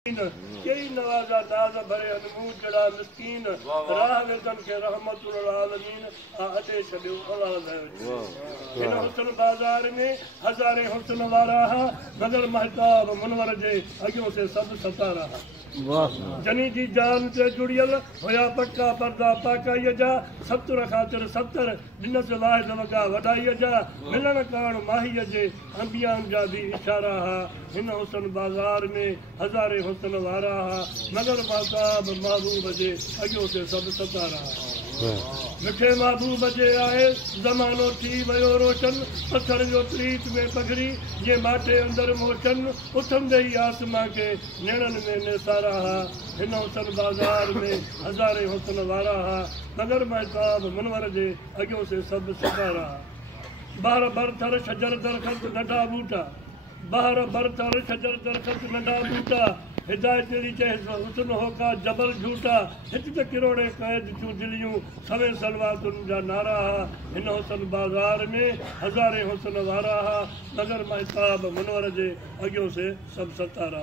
कई नवाजा नाज भरे अनमूद जड़ा मिस्कीन राह वेदन के रहमतुल आलमीन अदे छडियो औलाद इन हुस्न बाजार में हजारे हुस्न वारा नजर महताब मुनवर जे अगियों से सब सतारा जनी जी जान से जुड़ियल होया पक्का पर्दा पाका यजा सत्तर खातिर 70 दिन से वाहिद वगा वडाई जा मिलन कान माही जे अंबियान जा भी इशारा इन हुस्न बाजार में हजारे हुस्न वारा नगर महताब महबूब जे अगियों से सब सतारा मिठे महबूब जे आए ज़मानो थी वयो रोशन पत्थर जो प्रीत में पगड़ी ये माटे अंदर मोशन उथंदे ही आसमां के नेणन में नेसारा हिन हुस्न बाजार में हजारे हुस्न वारा नगर महताब मुनवर जे अगियों से सब सतारा बाहर बरथर शजर दरखत नंढा बूटा बाहर बरथर शजर दरखत नंढा बूटा हिदायत दिली चे हुस्न होका जबल झूठा हित त किरोड़े कैद चूं दिलियूं सवे सलवातुन जा नारा हिन हुस्न बाजार में हजारे हुस्न वारा नगर महताब मुनवर जे अगियों से सब सतारा।